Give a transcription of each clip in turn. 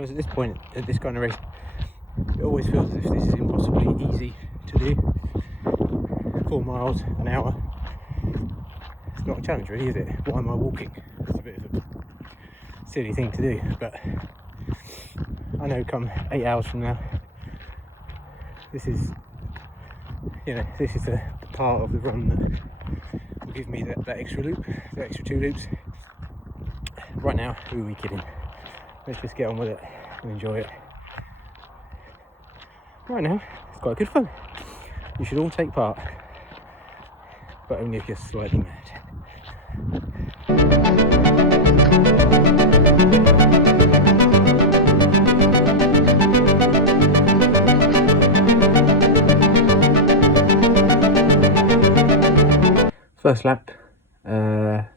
suppose at this point, at this kind of race, it always feels as if this is impossibly easy to do. 4 miles an hour. It's not a challenge really, is it? Why am I walking? It's a bit of a silly thing to do, but I know come 8 hours from now, this is, you know, this is the part of the run that will give me that extra loop, the extra 2 loops. Right now, who are we kidding? Let's just get on with it and enjoy it. Right now, it's quite good fun. You should all take part, but only if you're slightly mad. First lap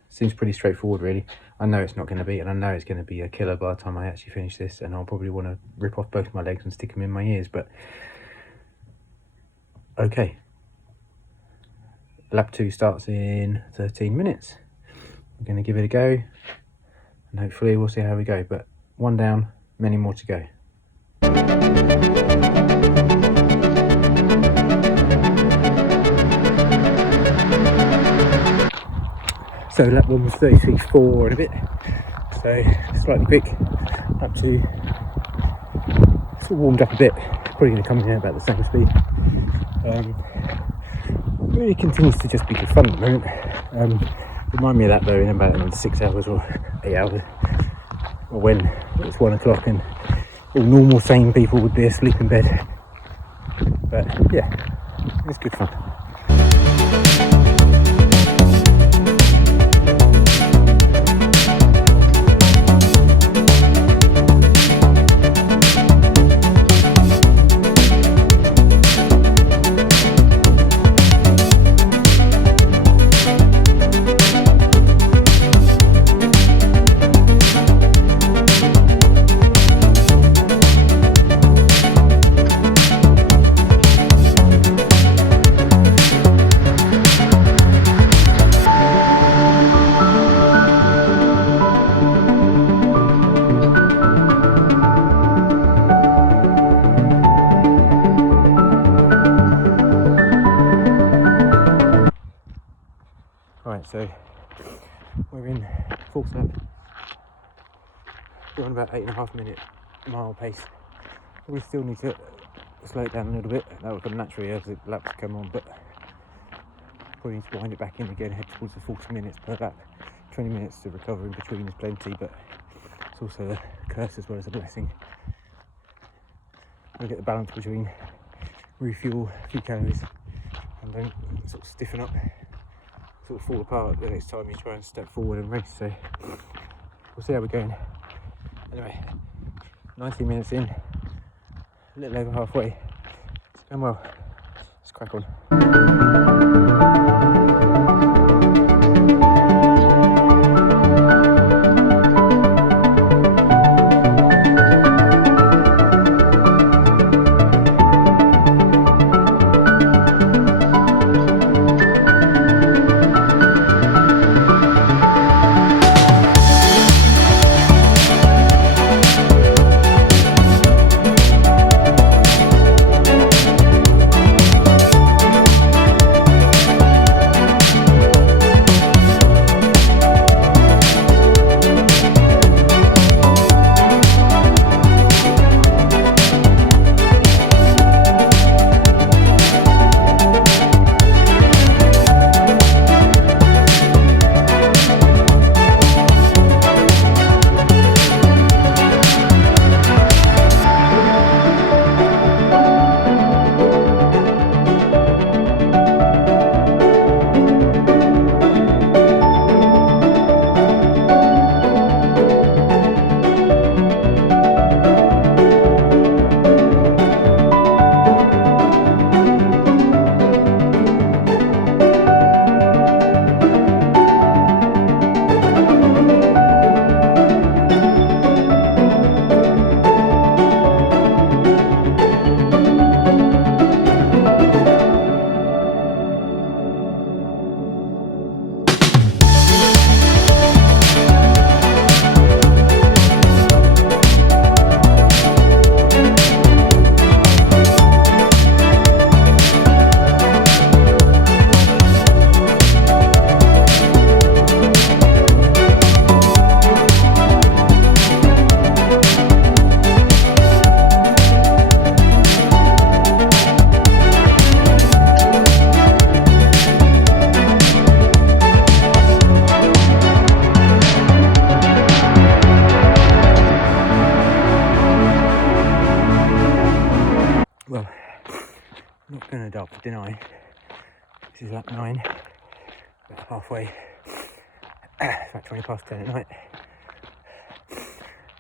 seems pretty straightforward really. I know it's not going to be, and I know it's going to be a killer by the time I actually finish this, and I'll probably want to rip off both my legs and stick them in my ears, but okay. Lap 2 starts in 13 minutes. I'm going to give it a go, and hopefully we'll see how we go, but 1 down, many more to go. So lap 1 was 36.4 and a bit, so slightly quick. Lap 2 sort of warmed up a bit, probably going to come in at about the same speed. Really continues to just be good fun at the moment. Remind me of that though in about 6 hours or 8 hours, or when it's 1 o'clock and all normal sane people would be asleep in bed. But yeah, it's good fun. Right, so we're in 4th lap. We're on about 8.5 minute mile pace. We still need to slow it down a little bit. That will come naturally as the laps come on, but probably need to wind it back in again, head towards the 40 minutes per lap. 20 minutes to recover in between is plenty, but it's also a curse as well as a blessing. We'll get the balance between refuel, a few calories, and don't sort of stiffen up, sort of fall apart the next time you try and step forward and race. So we'll see how we're going. Anyway, 19 minutes in, a little over halfway. It's going well. Let's crack on. is lap 9, about halfway. It's about 20 past 10 at night.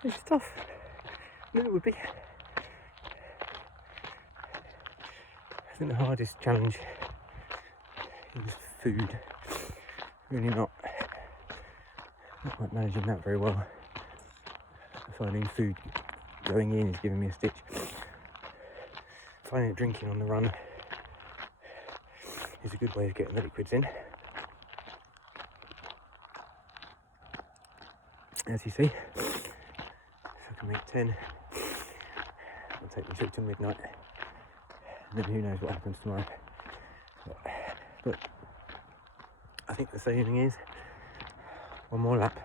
It's tough. I knew it would be. I think the hardest challenge is food. Really not quite managing that very well. Finding food going in is giving me a stitch. Finding drinking on the run is a good way of getting the liquids in. As you see, if I can make 10, it'll take me through till midnight. And then who knows what happens tomorrow. But I think the saving is one more lap.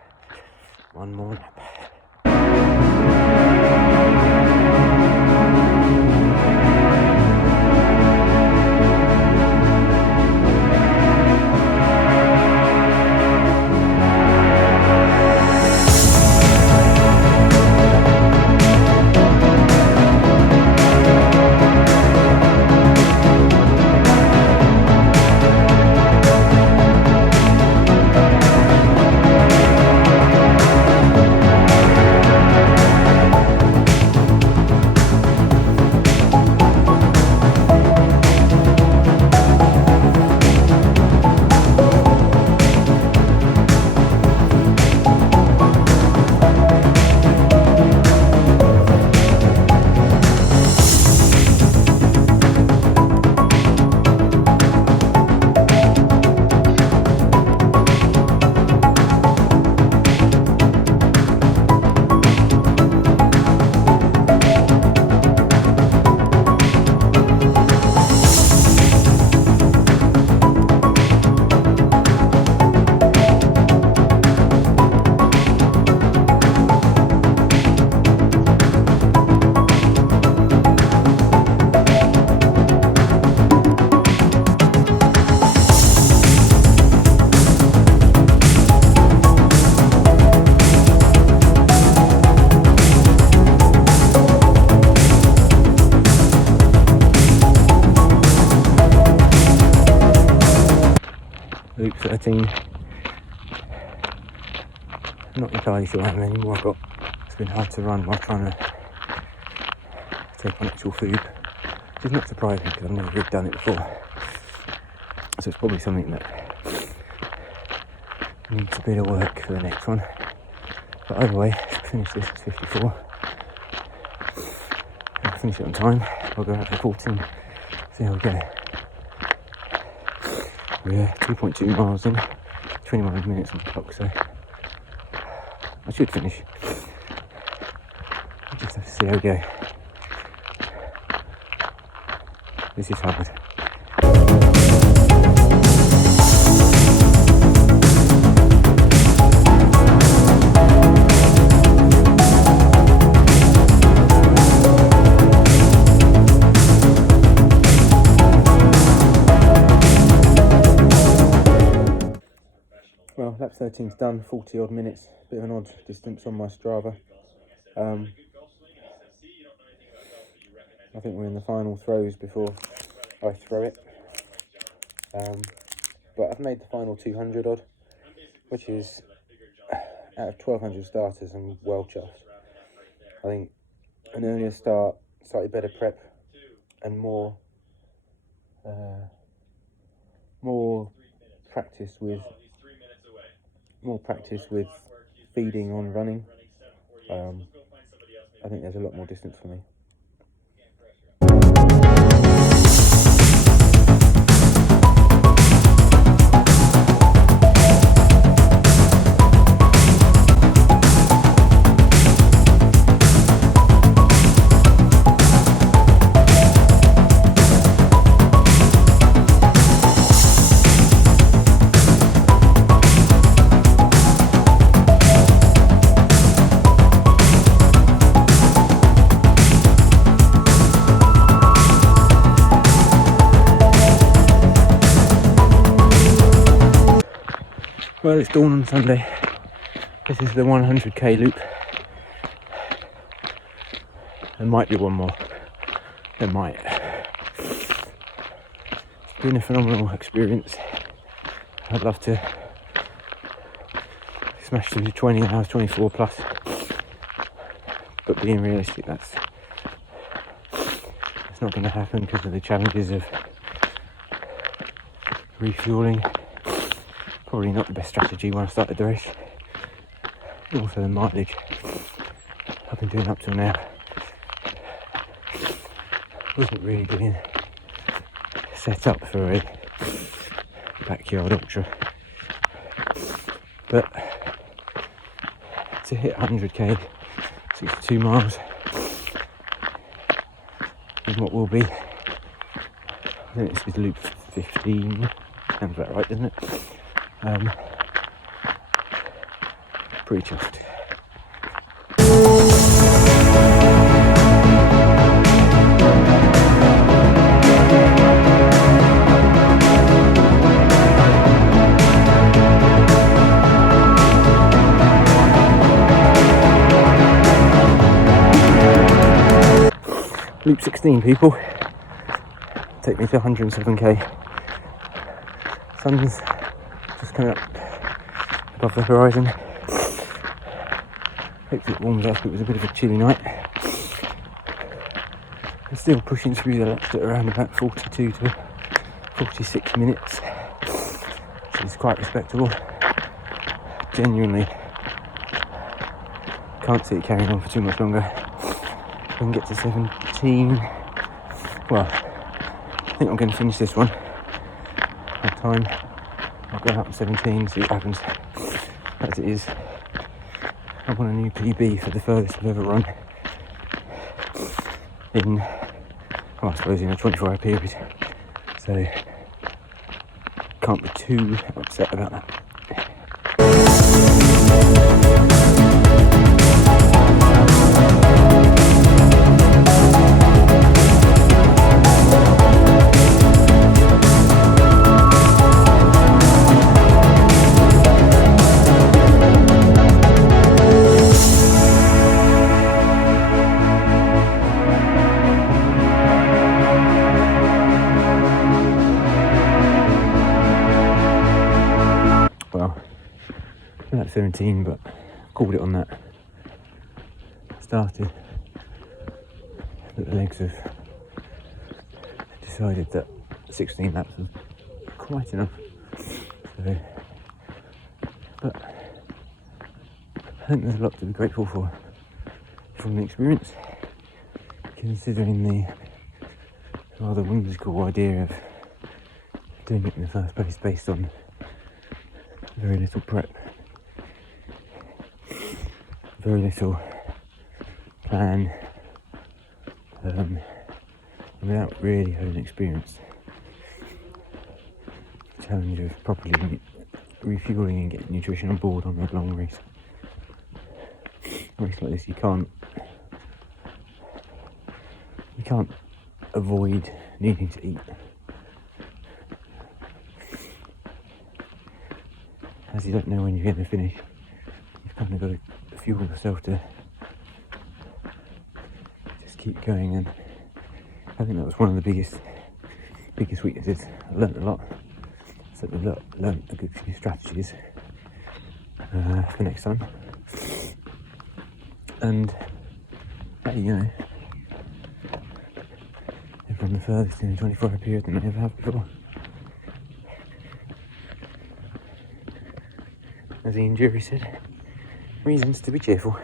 Loop 13. I'm not entirely sure how many more I've got. It's been hard to run while trying to take on actual food, which is not surprising because I've never really done it before. So it's probably something that needs a bit of work for the next one. But either way, if I finish this at 54, if I finish it on time, I'll go out for 14, see how we go. We're 2.2 miles in, 21 minutes on the clock, so I should finish. I just have to see how we go. This is hard. Well, lap 13's done, 40 odd minutes, bit of an odd distance on my Strava. I think we're in the final throws before I throw it. But I've made the final 200 odd, which is, out of 1,200 starters, I'm well chuffed. I think an earlier start, slightly better prep, and more practice with feeding on running. I think there's a lot more distance for me. Well, it's dawn on Sunday. This is the 100k loop. There might be one more. There might. been a phenomenal experience. I'd love to smash through 20 hours, 24 plus, but being realistic, that's not going to happen because of the challenges of refueling. Probably not the best strategy when I started the race. Also the mileage I've been doing up till now wasn't really being set up for a backyard ultra, but to hit 100k, 62 miles in what will be, I think this is loop 15, sounds about right, doesn't it? Pretty chuffed. Loop 16, people. Take me to 107k. Sun's just coming up above the horizon. Hopefully it warms up. It was a bit of a chilly night. I'm still pushing through the laps at around about 42 to 46 minutes, which is quite respectable. Genuinely can't see it carrying on for too much longer. I can get to 17. Well, I think I'm going to finish this one on time. I'll go out on 17, see what happens. As it is, I want a new PB for the furthest I've ever run in, well, I suppose in a 24-hour period. So, can't be too upset about that. I'm at 17, but called it on that. Started, but the legs have decided that 16 laps was quite enough. So, but I think there's a lot to be grateful for from the experience, considering the rather whimsical idea of doing it in the first place based on very little prep. Very little plan, and without really having experienced the challenge of properly refueling and getting nutrition on board on a long race. A race like this, you can't avoid needing to eat, as you don't know when you're going to finish. You've kind of got to fuel yourself to just keep going, and I think that was one of the biggest weaknesses. I learnt a lot, so I've learnt a good few strategies for next time, and hey, you know, I've run the furthest in a 24-hour period than I ever have before. As Ian Jury said, reasons to be cheerful.